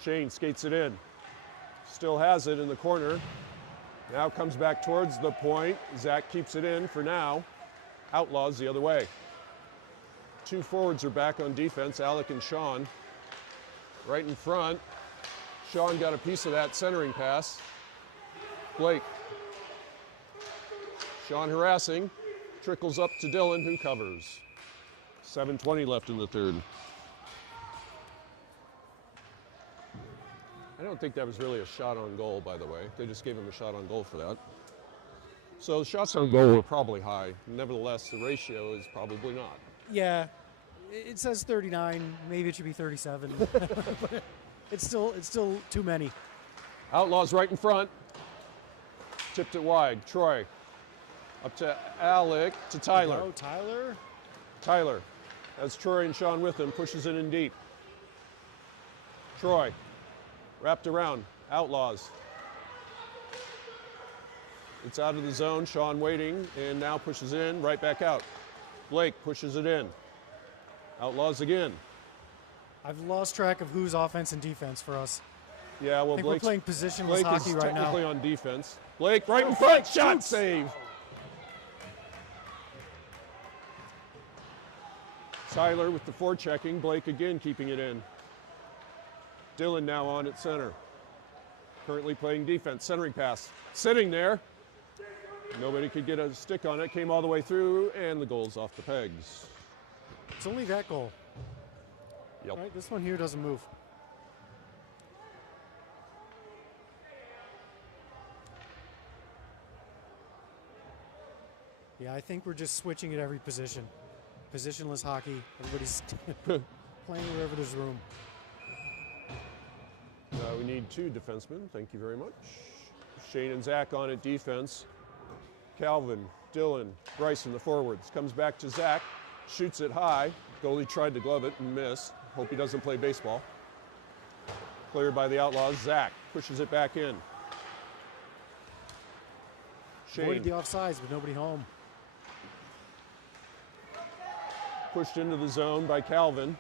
Shane skates it in. Still has it in the corner. Now comes back towards the point. Zach keeps it in for now. Outlaws the other way. 2 forwards are back on defense, Alec and Sean. Right in front. Sean got a piece of that centering pass. Blake. Sean harassing. Trickles up to Dylan, who covers. 7:20 left in the third. I don't think that was really a shot on goal, by the way. They just gave him a shot on goal for that. So the shots on goal were probably high. Nevertheless, the ratio is probably not. Yeah, it says 39. Maybe it should be 37. But it's still too many. Outlaws right in front. Tipped it wide. Troy. Up to Alec, to Tyler. Oh, Tyler. Tyler, as Troy and Sean with him, pushes it in deep. Troy, wrapped around. Outlaws. It's out of the zone. Sean waiting, and now pushes in, right back out. Blake pushes it in. Outlaws again. I've lost track of who's offense and defense for us. Yeah, well, I think we're playing positionless Blake hockey is right now. technically on defense. Blake right in front, shot save. Tyler with the forechecking. Blake again keeping it in. Dylan now on at center. Currently playing defense. Centering pass. Sitting there. Nobody could get a stick on it. Came all the way through, and the goal's off the pegs. It's only that goal. Yep. Right, this one here doesn't move. Yeah, I think we're just switching at every position. Positionless hockey. Everybody's playing wherever there's room. We need 2 defensemen. Thank you very much. Shane and Zach on at defense. Calvin, Dylan, Bryson, the forwards. Comes back to Zach. Shoots it high. Goalie tried to glove it and missed. Hope he doesn't play baseball. Cleared by the Outlaws. Zach pushes it back in. Shane. Avoided the offsides, but nobody home. Pushed into the zone by Calvin.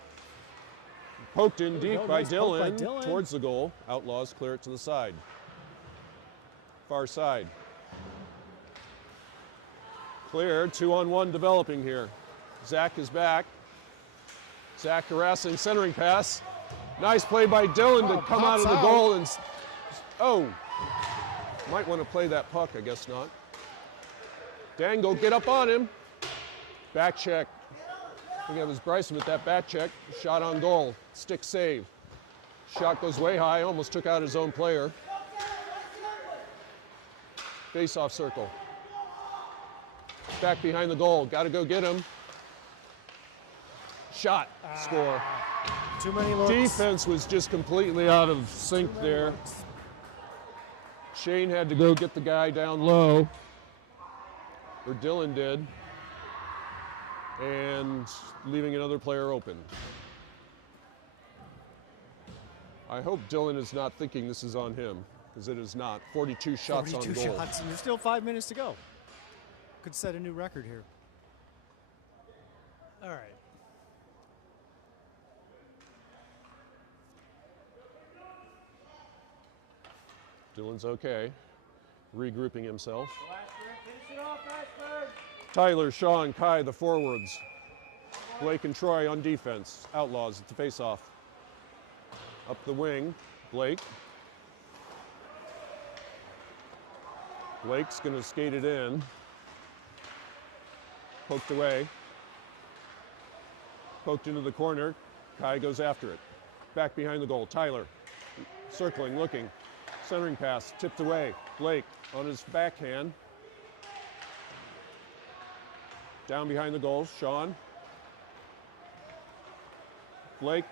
Poked in deep by Nice poke by Dylan Dylan. towards the goal. Outlaws clear it to the side. Far side. Cleared, 2-on-1 developing here. Zach is back. Zach harassing, centering pass. Nice play by Dylan to come out of the goal and, might want to play that puck, I guess not. Dangle, get up on him. Back check. I think it was Bryson with that back check. Shot on goal, stick save. Shot goes way high, almost took out his own player. Face-off circle. Back behind the goal, got to go get him. Shot, score. Too many looks. Defense was just completely out of sync there. Shane had to go get the guy down low, or Dylan did, and leaving another player open. I hope Dylan is not thinking this is on him, because it is not. 42 shots on goal. 42 shots, and there's still 5 minutes to go. Could set a new record here. All right. Dylan's okay, regrouping himself. Finish it off, Ashburn. Tyler, Sean, Kai, the forwards. Blake and Troy on defense. Outlaws at the face-off. Up the wing, Blake. Blake's gonna skate it in. Poked away. Poked into the corner. Kai goes after it. Back behind the goal, Tyler. Circling, looking. Centering pass, tipped away. Blake on his backhand. Down behind the goal, Sean. Blake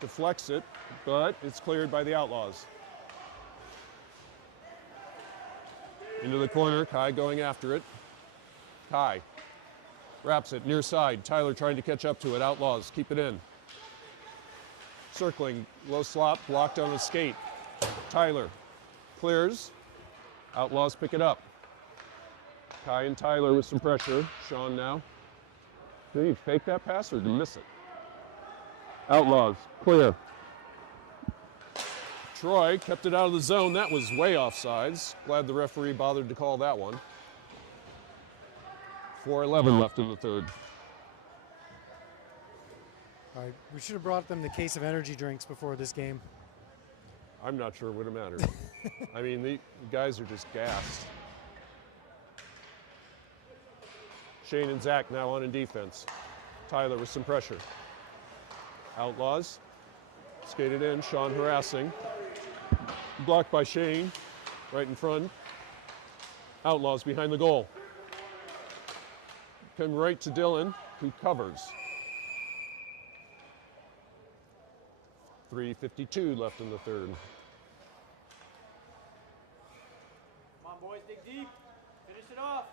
deflects it, but it's cleared by the Outlaws. Into the corner, Kai going after it. Kai wraps it near side. Tyler trying to catch up to it. Outlaws keep it in. Circling, low slot, blocked on a skate. Tyler clears. Outlaws pick it up. Kai and Tyler with some pressure. Sean now. Did he fake that pass or did he miss it? Outlaws, clear. Troy kept it out of the zone. That was way offsides. Glad the referee bothered to call that one. 4:11 left in the third. All right, we should have brought them the case of energy drinks before this game. I'm not sure it would have mattered. I mean, the guys are just gassed. Shane and Zach now on in defense. Tyler with some pressure. Outlaws skated in, Sean harassing. Blocked by Shane, right in front. Outlaws behind the goal. Come right to Dylan, who covers. 3:52 left in the third. Come on, boys, dig deep. Finish it off.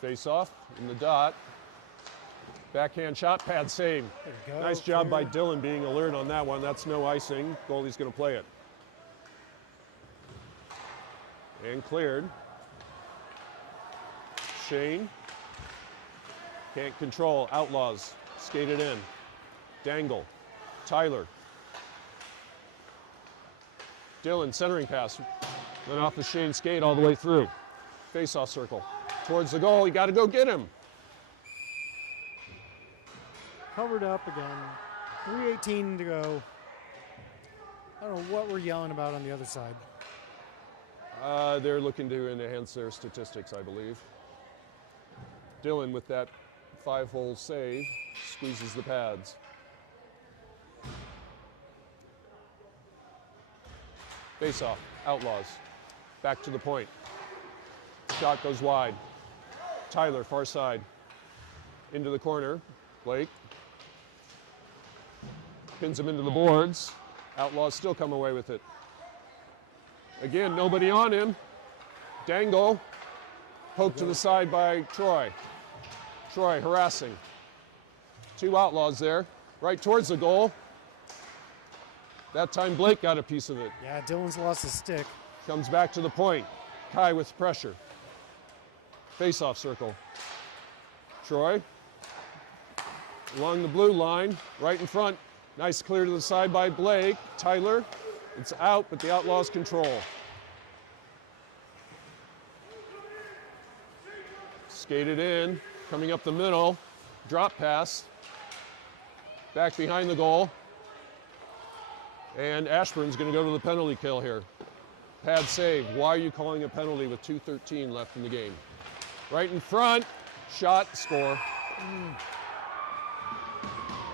Face off in the dot. Backhand shot, pad save. There you go. Nice job by Clear. Dylan being alert on that one. That's no icing. Goalie's going to play it. And cleared. Shane. Can't control. Outlaws. Skated in. Dangle. Tyler. Dylan, centering pass. Went off the Shane skate all the way through. Face-off circle. Towards the goal. You got to go get him. Covered up again. 3:18 to go. I don't know what we're yelling about on the other side. They're looking to enhance their statistics, I believe. Dylan with that 5-hole save squeezes the pads. Face off, Outlaws. Back to the point. Shot goes wide. Tyler, far side. Into the corner. Blake. Pins him into the boards. Outlaws still come away with it. Again, nobody on him. Dangle. Poked to the side by Troy. Troy harassing. 2 Outlaws there. Right towards the goal. That time Blake got a piece of it. Yeah, Dylan's lost his stick. Comes back to the point. Kai with pressure. Face-off circle. Troy. Along the blue line. Right in front. Nice clear to the side by Blake. Tyler. It's out, but the Outlaws control. Skated in. Coming up the middle. Drop pass. Back behind the goal. And Ashburn's going to go to the penalty kill here. Pad save. Why are you calling a penalty with 2:13 left in the game? Right in front. Shot, score.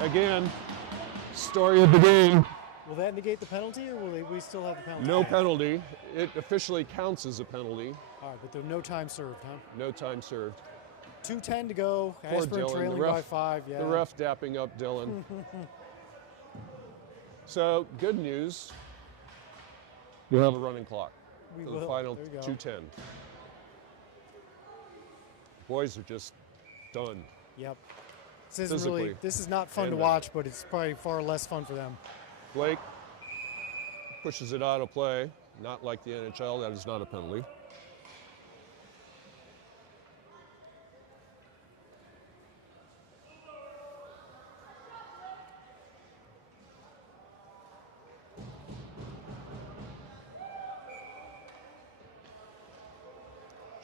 Again, story of the game. Will that negate the penalty, or will we still have the penalty? No penalty. It officially counts as a penalty. All right, but there's no time served, huh? No time served. 2:10 to go. Poor Ashburn Dylan. trailing by 5. Yeah. The ref dapping up Dylan. So, good news. We'll have a running clock We for will. the final There you go. 2:10. Boys are just done. Yep. This isn't really. Physically. This is not fun And to watch, but it's probably far less fun for them. Blake pushes it out of play. Not like the NHL. That is not a penalty.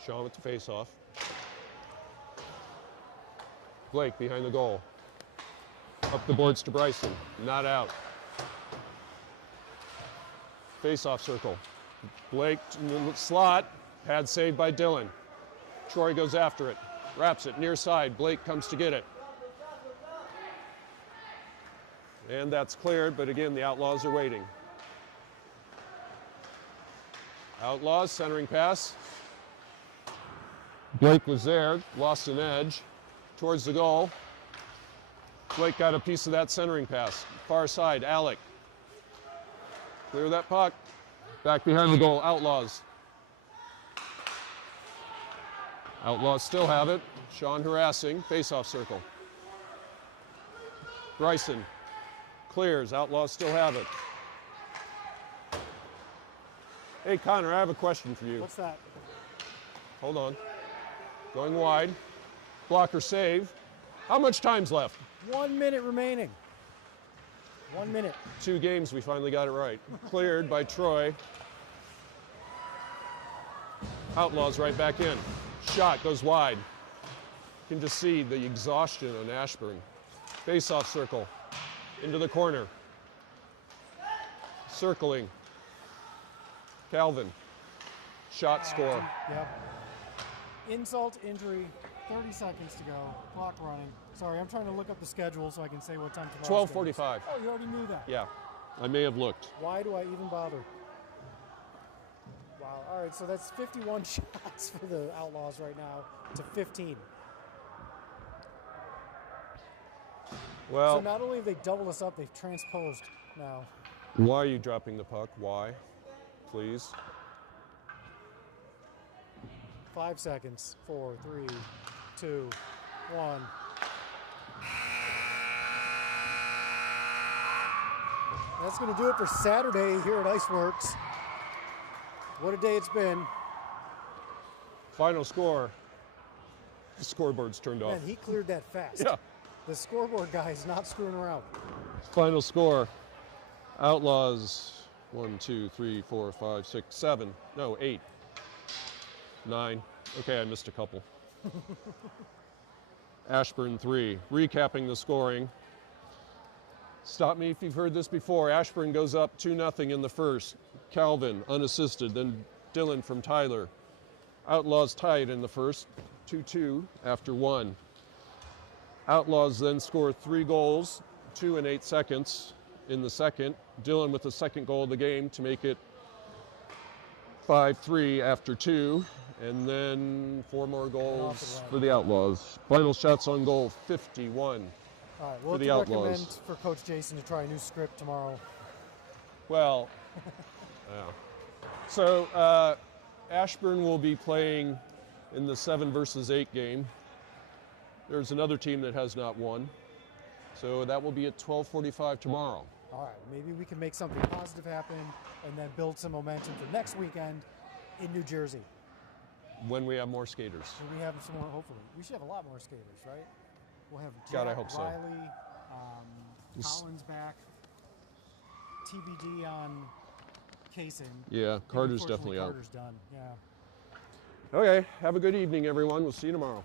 Sean with the face-off. Blake behind the goal. Up the boards to Bryson. Not out. Face-off circle. Blake in the slot. Pad saved by Dylan. Troy goes after it. Wraps it near side. Blake comes to get it. And that's cleared, but again, the Outlaws are waiting. Outlaws, centering pass. Blake was there, lost an edge. Towards the goal. Blake got a piece of that centering pass. Far side, Alec. Clear that puck. Back behind the goal, Outlaws. Outlaws still have it. Sean harassing, face-off circle. Bryson clears, Outlaws still have it. Hey Connor, I have a question for you. What's that? Hold on. Going wide. Blocker save. How much time's left? 1 minute remaining. 1 minute. 2 games, we finally got it right. Cleared by Troy. Outlaws right back in. Shot goes wide. You can just see the exhaustion on Ashburn. Face-off circle. Into the corner. Circling. Calvin. Shot score. Yep. Insult, injury, 30 seconds to go. Clock running. Sorry, I'm trying to look up the schedule so I can say what time tomorrow's game is. 12:45. Oh, you already knew that. Yeah, I may have looked. Why do I even bother? Wow. All right, so that's 51 shots for the Outlaws right now to 15. Well, So not only have they doubled us up, they've transposed now. why are you dropping the puck? Why? Please. 5 seconds. 4, 3, 2, 1. That's going to do it for Saturday here at Iceworks. What a day it's been. Final score. The scoreboard's turned off. Man, he cleared that fast. Yeah. The scoreboard guy is not screwing around. Final score. Outlaws 1, 2, 3, 4, 5, 6, 7. No, 8. 9. Okay, I missed a couple. Ashburn 3. Recapping the scoring. Stop me if you've heard this before. Ashburn goes up 2-0 in the first. Calvin unassisted, then Dylan from Tyler. Outlaws tied in the first, 2-2 after 1. Outlaws then score 3 goals, 2 in 8 seconds in the second. Dylan with the second goal of the game to make it 5-3 after 2. And then 4 more goals for the Outlaws. Final shots on goal, 51. All right, we'll for the have to Outlaws. recommend for Coach Jason to try a new script tomorrow. Well, yeah. So Ashburn will be playing in the 7 versus 8 game. There's another team that has not won. So that will be at 12:45 tomorrow. All right, maybe we can make something positive happen and then build some momentum for next weekend in New Jersey. When we have more skaters. So we have some more, hopefully. We should have a lot more skaters, right? We'll have God, I Jack, hope so. Riley, Collins back, TBD on Kaysen. Yeah, Carter's Unfortunately, definitely out. Carter's done, yeah. Okay, have a good evening, everyone. We'll see you tomorrow.